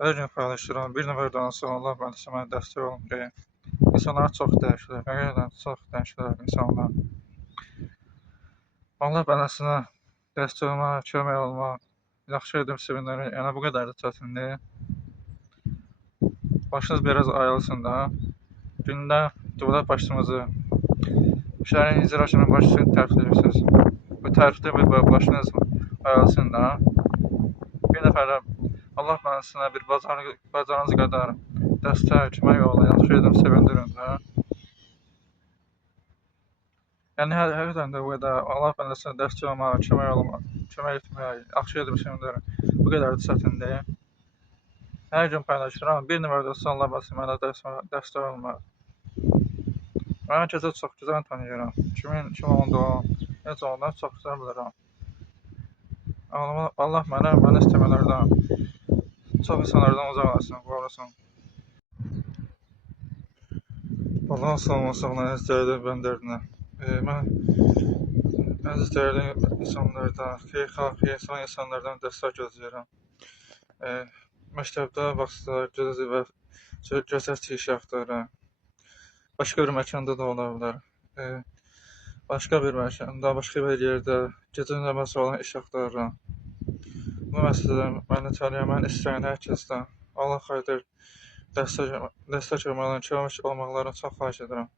Hər gün paylaşıram. Bir nömrə danışıq, Allah mənə mənə dəstək olun deyə. İnsanlar çox dəyişirlər. Həqiqətən çox dəyişirlər insanlar. Allah beləsinə dəstək olmaq, kömək olmaq, yaxşı edib sevindirmək. Yəni bu qədər də çətindir. Başınız biraz ayılsın da. Gündə dövlət başçımızı şəhərin icra hakiminin başçısını tərif edirsiniz. Bu tərifdə bir başınız ayılsın da. Bir nəfər Allah mənəsinə bir bacarınız qədər dəstək, kömək olun, yaxşı edin, sevindirin də. Yəni həqiqətən də bu qədər Allah mənəsinə dəstək olmaq, kömək etmək, yaxşı edib sevindirin. Bu qədər də çətindir. Hər gün paylaşıram. Bir nömrədə Allah mənə dəstək olmaq. Mən herkese çox gözəl tanıyıram. Kimin kim olduğunu, necə olduğunu çox gözəl bilirəm. Allah mənə istəməklərdən, çox insanlardan uzaq olsun, qorusun. Allah salmasın, əziz dəyərli bəndərinə. Mən əziz dəyərli insanlardan, xeyirxah, insanlardan dəstək gözləyirəm. Məktəbdə vaxtlar gözəl iş axtarıram. Başqa bir məkanda da ola bilər. Başqa bir məkanda, başqa bir yerdə gecə növbəsi olan iş axtarıram. Bu məsələdə məni tanıyan, mən istəyən hər kəsdən Allah xeyir dəstək olmalarını, kömək olmalarını çox xahiş edirəm.